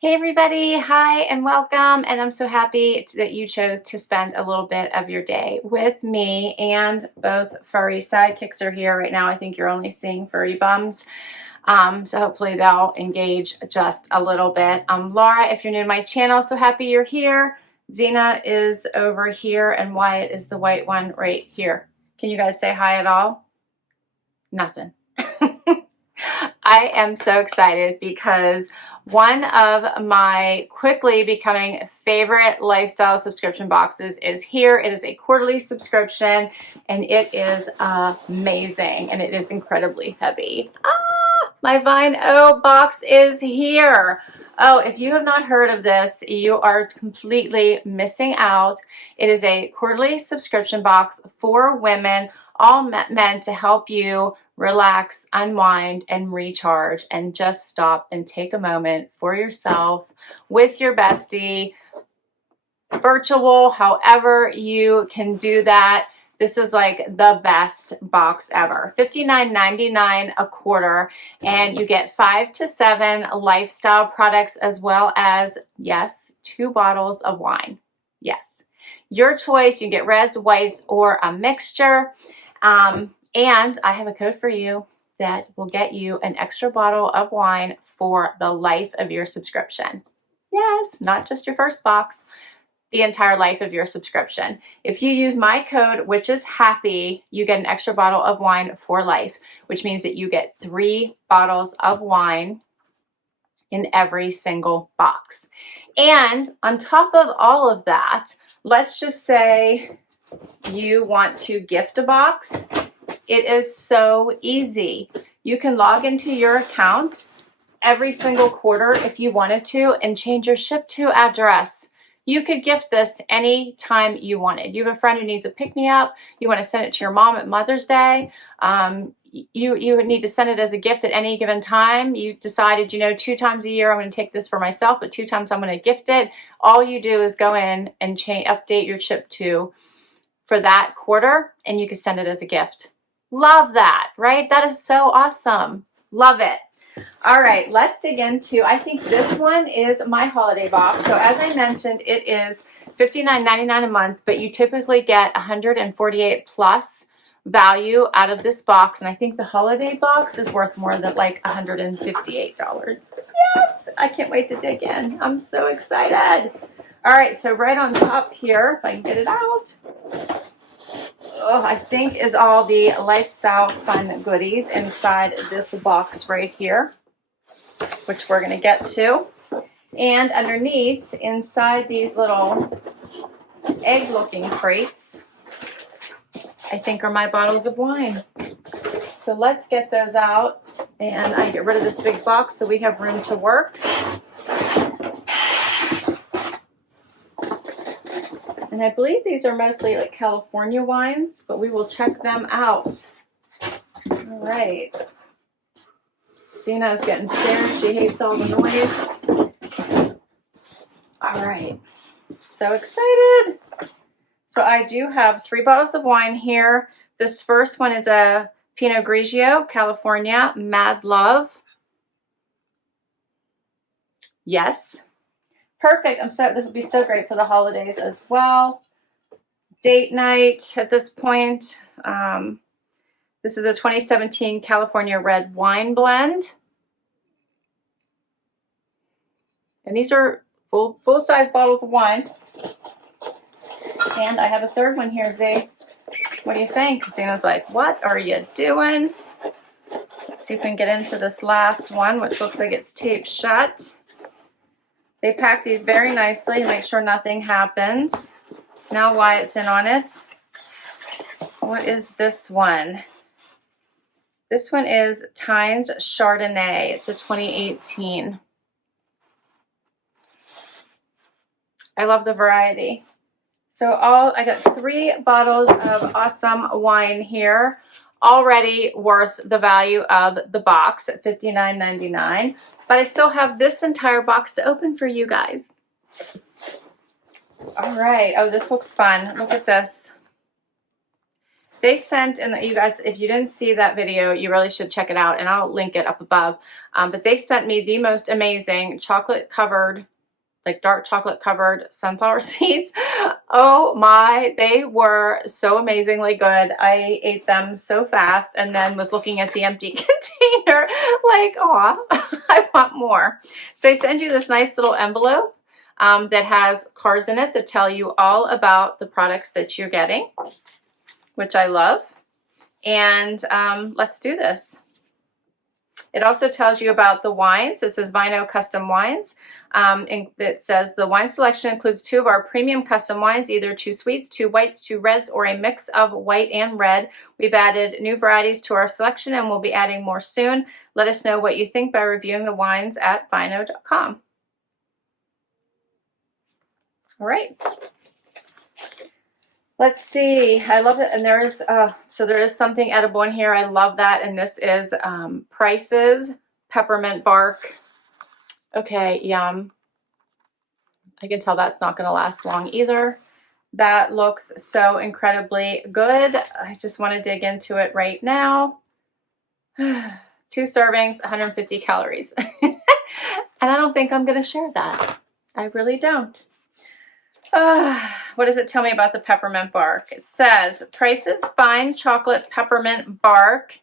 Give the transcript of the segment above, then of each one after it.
Hey everybody, hi and welcome, and I'm so happy that you chose to spend a little bit of your day with me, and both furry sidekicks are here right now. I think you're only seeing furry bums, so hopefully they'll engage just a little bit. I'm Laura, if you're new to my channel, so happy you're here. Zena is over here, and Wyatt is the white one right here. Can you guys say hi at all? Nothing. I am so excited because one of my quickly becoming favorite lifestyle subscription boxes is here. It is a quarterly subscription and it is amazing and it is incredibly heavy. My Vine O box is here. Oh, if you have not heard of this, you are completely missing out. It is a quarterly subscription box for women, all meant to help you relax, unwind, and recharge, and just stop and take a moment for yourself with your bestie, virtual, however you can do that. This is like the best box ever. $59.99 a quarter, and you get 5 to 7 lifestyle products as well as, yes, 2 bottles of wine. Yes, your choice. You get reds, whites, or a mixture. And I have a code for you that will get you an extra bottle of wine for the life of your subscription. Yes, not just your first box, the entire life of your subscription. If you use my code, which is happy, you get an extra bottle of wine for life, which means that you get 3 bottles of wine in every single box. And on top of all of that, let's just say you want to gift a box. It is so easy. You can log into your account every single quarter if you wanted to and change your ship to address. You could gift this anytime you wanted. You have a friend who needs a pick-me-up. You want to send it to your mom at Mother's Day. You need to send it as a gift at any given time. You decided, 2 times a year I'm going to take this for myself, but 2 times I'm going to gift it. All you do is go in and update your ship to for that quarter, and you can send it as a gift. Love that, right? That is so awesome. Love it. All right, let's dig into, I think this one is my holiday box. So as I mentioned, it is $59.99 a month, but you typically get 148 plus value out of this box. And I think the holiday box is worth more than like $158. Yes, I can't wait to dig in. I'm so excited. All right, so right on top here, if I can get it out, I think is all the lifestyle fun goodies inside this box right here, which we're going to get to. And underneath, inside these little egg-looking crates, I think are my bottles of wine. So let's get those out, and I get rid of this big box so we have room to work. And I believe these are mostly like California wines, but we will check them out. All right. Zena is getting scared. She hates all the noise. All right. So excited. So I do have 3 bottles of wine here. This first one is a Pinot Grigio, California, Mad Love. Yes. Perfect. This will be so great for the holidays as well. Date night at this point. This is a 2017 California red wine blend. And these are full-size bottles of wine. And I have a third one here, Z. What do you think? Zena's like, what are you doing? Let's see if we can get into this last one, which looks like it's taped shut. They pack these very nicely to make sure nothing happens. Now Wyatt's in on it. What is this one? This one is Tynes Chardonnay. It's a 2018. I love the variety. So I got 3 bottles of awesome wine here, already worth the value of the box at $59.99. But I still have this entire box to open for you guys. All right. Oh, this looks fun. Look at this. They sent, and you guys, if you didn't see that video, you really should check it out, and I'll link it up above. But they sent me the most amazing chocolate covered, like dark chocolate covered sunflower seeds. Oh my, they were so amazingly good. I ate them so fast and then was looking at the empty container like, oh, I want more. So they send you this nice little envelope that has cards in it that tell you all about the products that you're getting, which I love. And let's do this. It also tells you about the wines. It says Vino Custom Wines. And it says the wine selection includes 2 of our premium custom wines, either 2 sweets, 2 whites, 2 reds, or a mix of white and red. We've added new varieties to our selection and we'll be adding more soon. Let us know what you think by reviewing the wines at vino.com. All right. Let's see. I love it. And there's, so there is something edible in here. I love that. And this is Price's peppermint bark. Okay, yum. I can tell that's not going to last long either. That looks so incredibly good. I just want to dig into it right now. 2 servings, 150 calories. And I don't think I'm going to share that. I really don't. What does it tell me about the peppermint bark? It says, Price's fine chocolate peppermint bark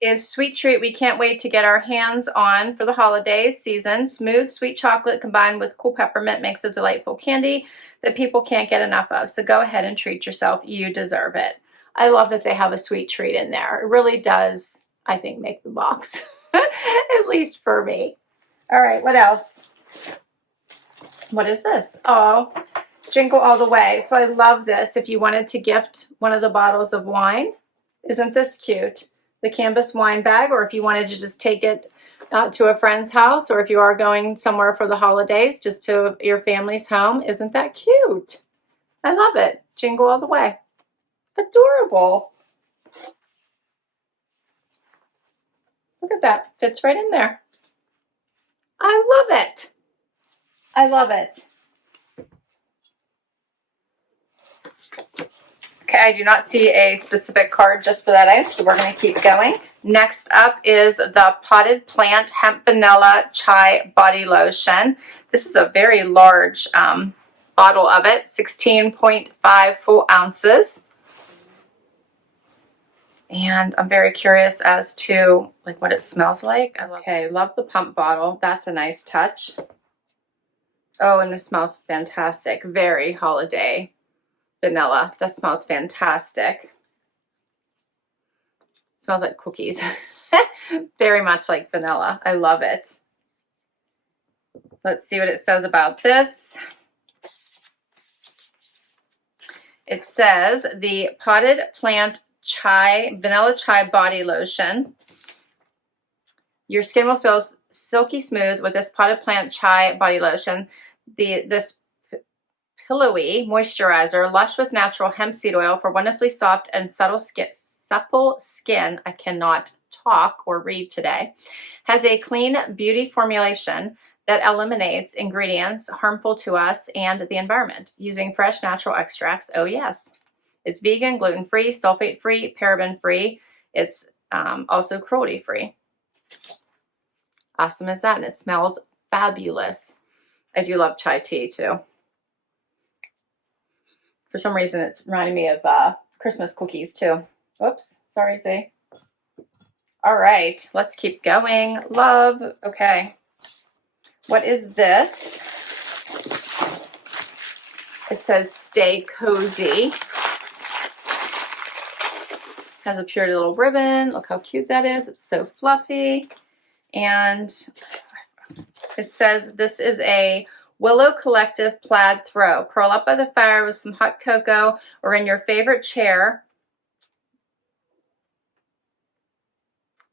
is sweet treat we can't wait to get our hands on for the holiday season. Smooth, sweet chocolate combined with cool peppermint makes a delightful candy that people can't get enough of. So go ahead and treat yourself. You deserve it. I love that they have a sweet treat in there. It really does, I think, make the box, at least for me. All right, what else? What is this? Oh, Jingle All the Way. So I love this. If you wanted to gift one of the bottles of wine, isn't this cute? The canvas wine bag, or if you wanted to just take it to a friend's house, or if you are going somewhere for the holidays, just to your family's home. Isn't that cute? I love it. Jingle All the Way. Adorable. Look at that. Fits right in there. I love it. I love it. Okay, I do not see a specific card just for that item, so we're going to keep going. Next up is the Potted Plant Hemp Vanilla Chai Body Lotion. This is a very large bottle of it, 16.5 full ounces. And I'm very curious as to like what it smells like. Okay, love the pump bottle. That's a nice touch. Oh, and this smells fantastic. Very holiday vanilla. That smells fantastic. It smells like cookies. Very much like vanilla. I love it. Let's see what it says about this. It says the Potted Plant Vanilla Chai Body Lotion. Your skin will feel silky smooth with this Potted Plant Chai Body Lotion. This pillowy moisturizer, lush with natural hemp seed oil for wonderfully soft and supple skin. I cannot talk or read today. Has a clean beauty formulation that eliminates ingredients harmful to us and the environment using fresh natural extracts. Oh yes. It's vegan, gluten-free, sulfate-free, paraben-free. It's also cruelty-free. Awesome as that, and it smells fabulous. I do love chai tea too. For some reason, it's reminding me of Christmas cookies too. Whoops, sorry, Z. All right, let's keep going. Love, okay. What is this? It says Stay Cozy. Has a pure little ribbon. Look how cute that is. It's so fluffy. And it says this is a Willow Collective plaid throw. Curl up by the fire with some hot cocoa or in your favorite chair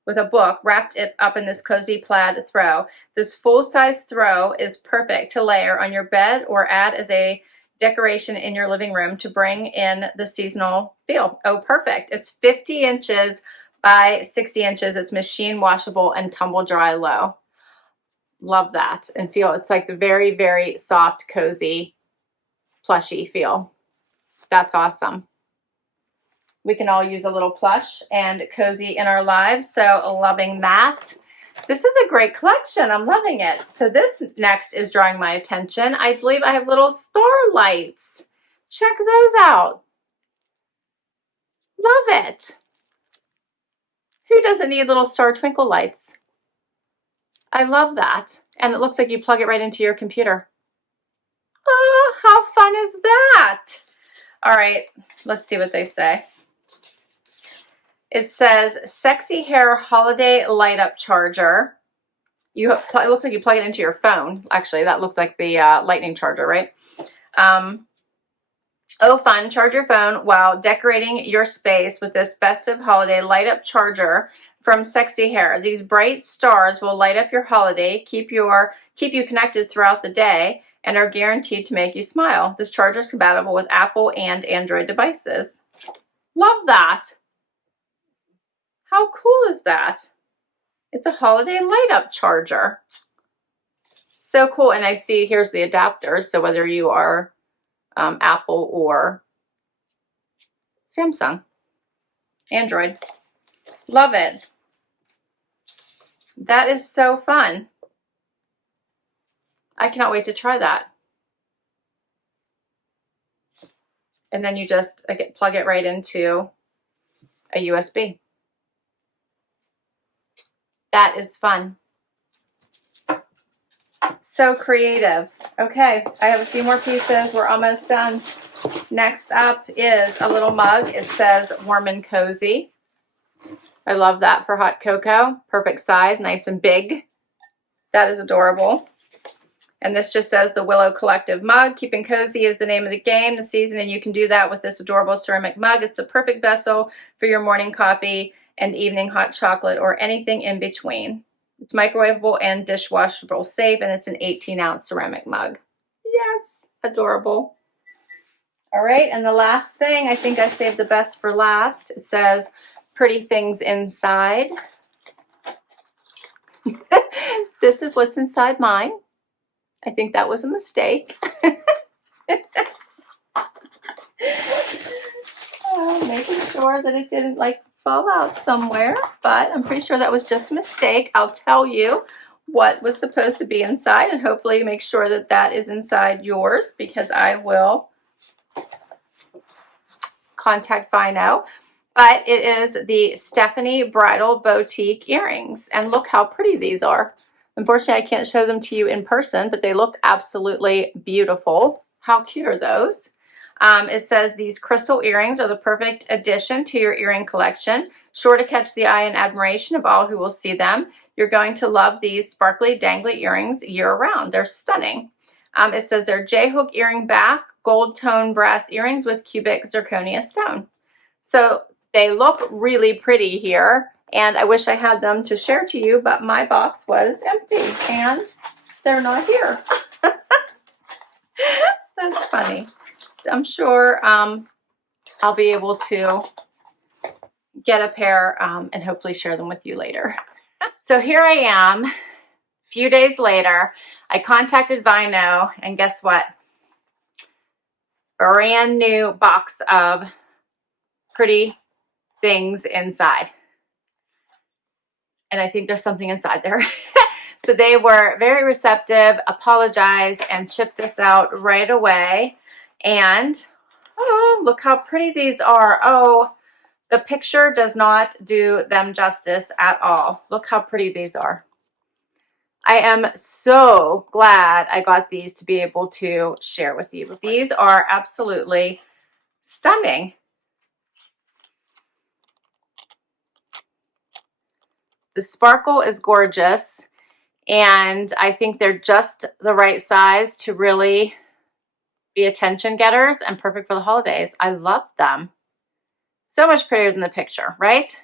with a book wrapped it up in this cozy plaid throw. This full-size throw is perfect to layer on your bed or add as a decoration in your living room to bring in the seasonal feel. Oh, perfect. It's 50 inches by 60 inches. It's machine washable and tumble dry low. Love that. And feel it's like the very, very soft, cozy, plushy feel. That's awesome. We can all use a little plush and cozy in our lives, so loving that. This is a great collection. I'm loving it. So this next is drawing my attention. I believe I have little starlights. Check those out. Love it. Who doesn't need little star twinkle lights? I love that. And it looks like you plug it right into your computer. Oh, how fun is that? All right, let's see what they say. It says, sexy hair holiday light up charger. It looks like you plug it into your phone. Actually, that looks like the lightning charger, right? Oh, fun. Charge your phone while decorating your space with this festive holiday light up charger from Sexy Hair. These bright stars will light up your holiday, keep you connected throughout the day, and are guaranteed to make you smile. This charger is compatible with Apple and Android devices. Love that. How cool is that? It's a holiday light up charger. So cool. And I see here's the adapter. So whether you are Apple or Samsung, Android. Love it. That is so fun. I cannot wait to try that. And then you just plug it right into a USB. That is fun. So creative. Okay, I have a few more pieces. We're almost done. Next up is a little mug. It says warm and cozy. I love that for hot cocoa. Perfect size, nice and big. That is adorable. And this just says the Willow Collective mug. Keeping cozy is the name of the game, the season, and you can do that with this adorable ceramic mug. It's the perfect vessel for your morning coffee and evening hot chocolate or anything in between. It's microwavable and dishwashable safe, and it's an 18-ounce ceramic mug. Yes, adorable. All right, and the last thing, I think I saved the best for last. It says pretty things inside. This is what's inside mine. I think that was a mistake. Making sure that it didn't fall out somewhere, but I'm pretty sure that was just a mistake. I'll tell you what was supposed to be inside and hopefully make sure that that is inside yours, because I will contact Vino. But it is the Stephanie Bridal Boutique earrings, and look how pretty these are. Unfortunately, I can't show them to you in person, but they look absolutely beautiful. How cute are those? It says these crystal earrings are the perfect addition to your earring collection, sure to catch the eye and admiration of all who will see them. You're going to love these sparkly, dangly earrings year-round. They're stunning. It says they're J-hook earring back, gold tone brass earrings with cubic zirconia stone. So they look really pretty here, and I wish I had them to share to you, but my box was empty, and they're not here. That's funny. I'm sure I'll be able to get a pair and hopefully share them with you later. So here I am, a few days later. I contacted Vino, and guess what? Brand new box of pretty things inside. And I think there's something inside there. So they were very receptive, apologized, and shipped this out right away. And oh, look how pretty these are. Oh, the picture does not do them justice at all. Look how pretty these are. I am so glad I got these to be able to share with you. These are absolutely stunning. The sparkle is gorgeous, and I think they're just the right size to really be attention getters and perfect for the holidays. I love them. So much prettier than the picture, right?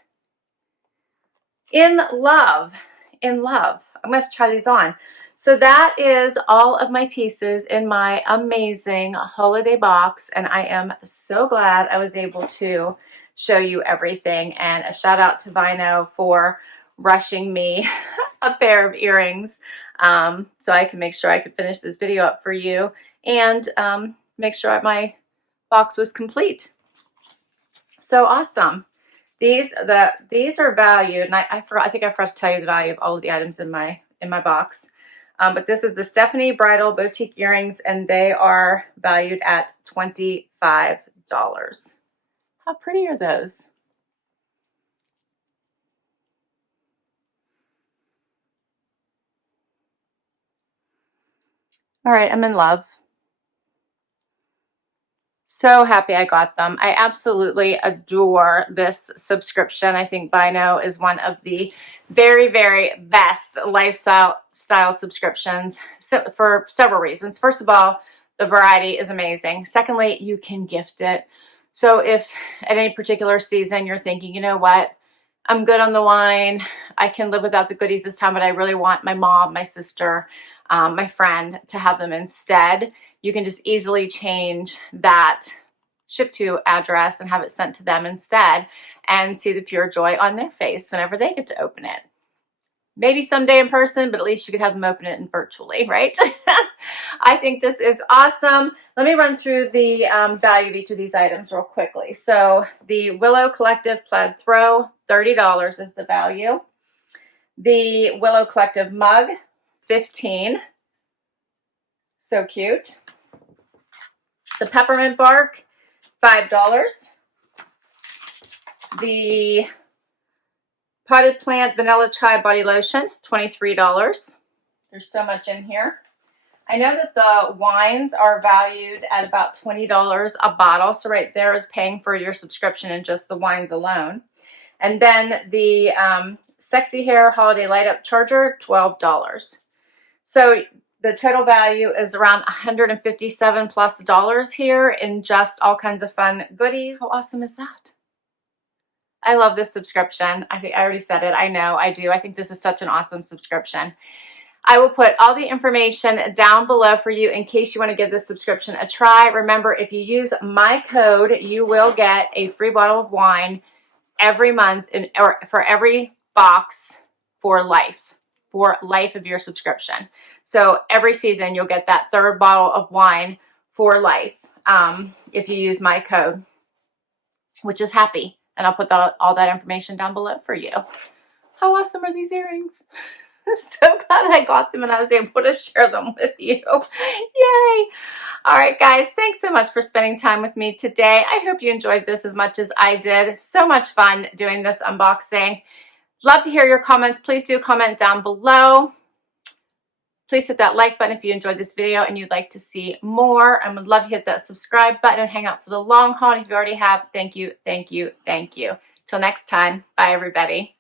In love, in love. I'm going to try these on. So that is all of my pieces in my amazing holiday box, and I am so glad I was able to show you everything. And a shout out to Vino for rushing me a pair of earrings so I can make sure I could finish this video up for you and make sure my box was complete. So awesome. These are valued, and I forgot. I think I forgot to tell you the value of all of the items in my box. But this is the Stephanie Bridal Boutique earrings, and they are valued at $25. How pretty are those? All right, I'm in love. So happy I got them. I absolutely adore this subscription. I think Bino is one of the very, very best lifestyle subscriptions, so for several reasons. First of all, the variety is amazing. Secondly, you can gift it. So if at any particular season you're thinking, you know what, I'm good on the wine, I can live without the goodies this time, but I really want my mom, my sister, my friend to have them instead, you can just easily change that ship to address and have it sent to them instead and see the pure joy on their face whenever they get to open it. Maybe someday in person, but at least you could have them open it virtually, right? I think this is awesome. Let me run through the value of each of these items real quickly. So the Willow Collective Plaid Throw, $30 is the value. The Willow Collective Mug, $15. So cute. The Peppermint Bark, $5. The Potted Plant Vanilla Chai Body Lotion, $23. There's so much in here. I know that the wines are valued at about $20 a bottle. So right there is paying for your subscription in just the wines alone. And then the Sexy Hair Holiday Light Up Charger, $12. So the total value is around $157+ here in just all kinds of fun goodies. How awesome is that? I love this subscription. I think I already said it. I know I do. I think this is such an awesome subscription. I will put all the information down below for you in case you want to give this subscription a try. Remember, if you use my code, you will get a free bottle of wine every month or for every box for life of your subscription. So every season you'll get that third bottle of wine for life if you use my code, which is happy. And I'll put all that information down below for you. How awesome are these earrings? So glad I got them and I was able to share them with you. Yay! All right, guys, thanks so much for spending time with me today. I hope you enjoyed this as much as I did. So much fun doing this unboxing. Love to hear your comments. Please do comment down below. Please hit that like button if you enjoyed this video and you'd like to see more. I would love to hit that subscribe button and hang out for the long haul. If you already have, thank you, thank you, thank you. Till next time, bye everybody.